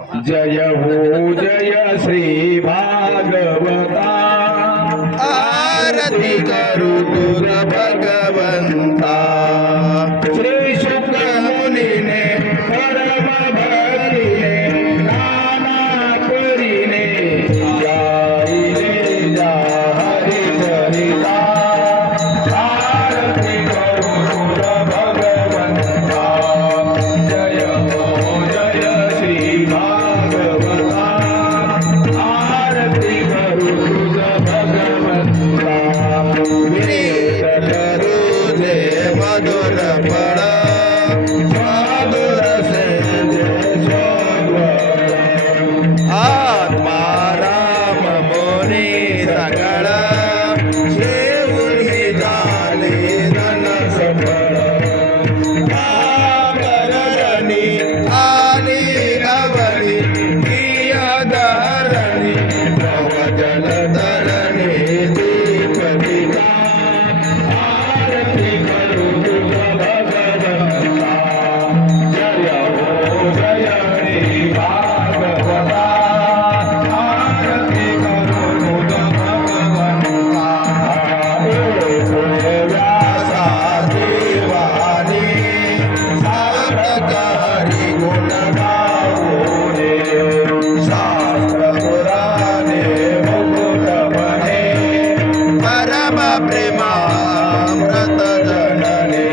जय हो जय श्री भागवता आरती करू तुर भगवंता श्री शुक मुनीने परम भक्तीने नाना करीने गाईने जा हरी चरिता आरती करू तुर भगवंता जय हो जय श्री भागवता आरती करू तुझ भगवंता करू जे मधुर फळ सादर से आत्मा राम मोनी सगळ शेवटी झाले धन सफळ आभरणी आली अवनी प्रियधरणी भवजल धरणी दीपदिका आरती करू तुझ भगवंता जय हो जय श्री भागवता आरती करू तुझ भगवंता व्यासा देवानी सारकारी गुण गाऊने शास्त्र पुराणे मुकुट म्हणे परम प्रेमामृत जनने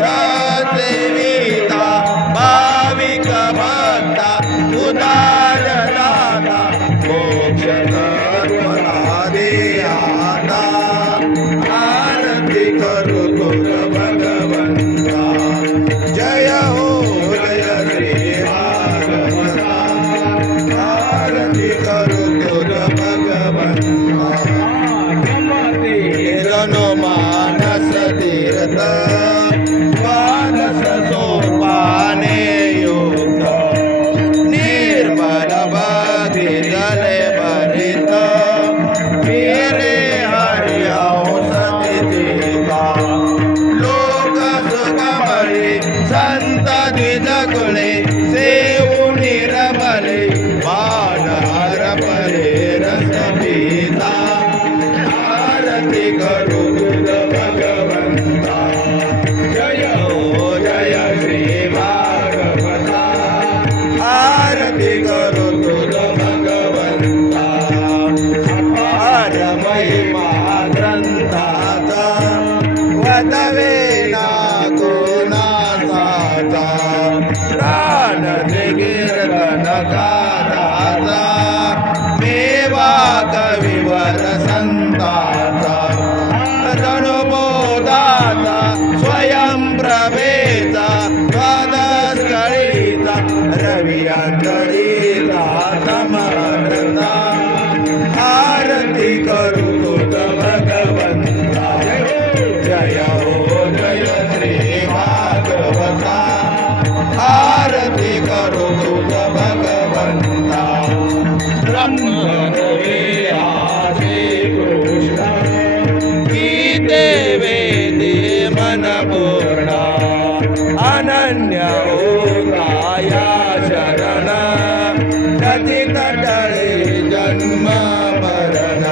सदेविता भाविक भक्ता उदार दाता मोक्ष करुणा दे आता आरती करू तुर भगवंता जय हो जय श्री भागवता आरती करू तुर भगवंता जनो मानस तीर्थ मानस सोपाने युक्त निर्मल भक्ति जले भरित फिरे हरिऔषधिका लोक सुखमळे संत द्विजकुळे सेवुनी रमले वानर परे रस पिता आरती करू तुझ भगवंता जय हो जय श्री भागवता आरती करू तुझ भगवंता अपार महिमा ग्रंथाचा वदवे ना कोणाचा प्राण कीर्तन गादाचा मेवा कविवर संताचा धनुबोधाचा स्वयं प्रभेचा द्वादशकळीचा रवी अंतरीचा तमरता आरती करू तुझ भगवंता जय हो जय श्री भागवता आरती करू तुझ भगवंता ब्रह्म आदि कृष्ण गीते वेदे मन पूर्ण अनन्य होताया शरण रचित टळे जन्म मरण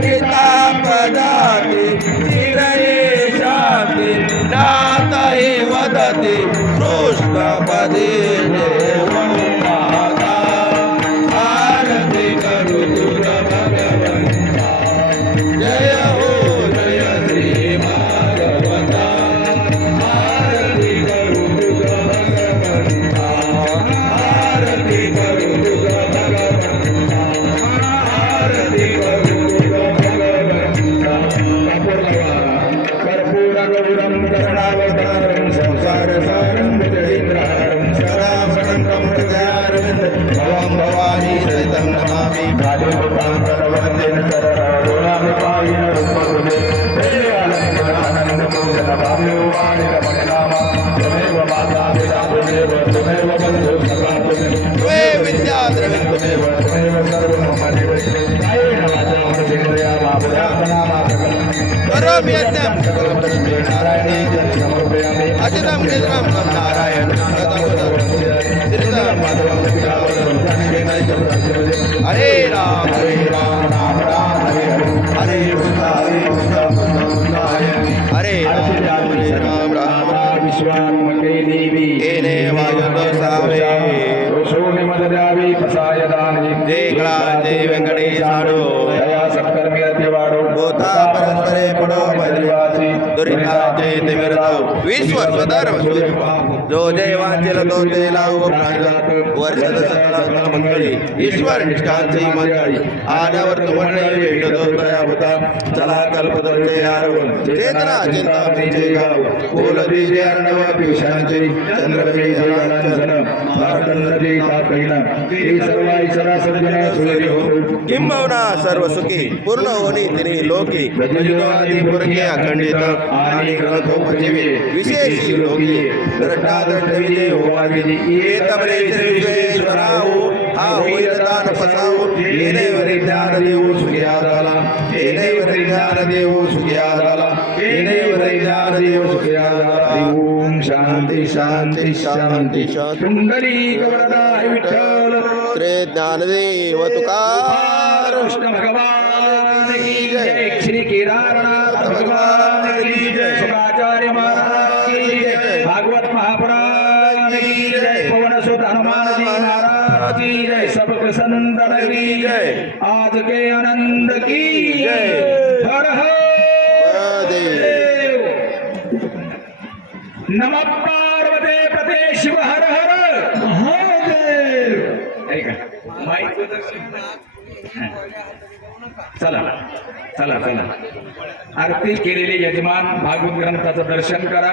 पिता पदाति चिरये शांती नाथ हे वदति कृष्ण पदे देव माता आरती करू तुझ भगवंता जय हो जय श्री भागवता आरती करू तुझ भगवंता आरती करू तुझ भगवंता आरती करू तुझ भगवंता कर्पूर गौरम करुणावतारं संसार सारं भुजगेन्द्रहारं सदावरणं कमलदयारविन्द भवं भवानी सहितं नमामि कालीपुत्रान्तरवन्देन शरणोलामि पायिन रूपगुणे त्वमेव माता पिता त्वमेव त्वमेव बन्धु सखा त्वमेव विद्या द्रविणं त्वमेव सर्वं मम जीवने कायेन वाचा मनसेन्द्रिया वा बुद्ध्यात्मना करोमि यज्ञं सकलं तस्मै नारायणे समर्पयामि अजरं निजरं नारायणं सदा मिळतो ते लाव प्रांजळ वर्षद सकळ मंगळी ईश्वर निष्ठांची मंडळी आल्यावर तुम्हाला भेटतो दया होता चला कल्पतरुचे आरवण चेतना चिंतामणीचे गाव कोलदीचे अर्णव पियुषांचे चंद्रवे जन भारतनदी तापहिना ते सर्वाई सरासर्जन सुलभी होतो किंबहुना सर्व सुखी पूर्ण होणी तिने लोकी गजयुगादी पुरके अखंडित आणि ग्रंथोपजीवी विशेषी लोकी दृष्टादृष्टविजय होवाविधी येतबरे श्री विश्वेश्वराहू हा होईल दान फसावू येणेवर ज्ञान देऊ सुखिया झाला येणेवर ज्ञान देऊ सुखिया झाला येणेवर ज्ञान देऊ सुखिया झाला ओम शांती शांती शांती शांती कुंडली गवरदाय विठ्ठल श्री ज्ञानदेव तुकार कृष्ण भगवान की जय श्री केदारनाथ भगवान की जय शुकाचार्य महाराज की जय भागवत महापुराण की जय पवन सुत हनुमान जी महाराज की जय सबक संतन की जय आज के आनंद की जय हर हर देव नमः पार्वते पते शिव हर हर महादेव चला चला चला आरती केलेले यजमान भागवत ग्रंथाचं दर्शन करा.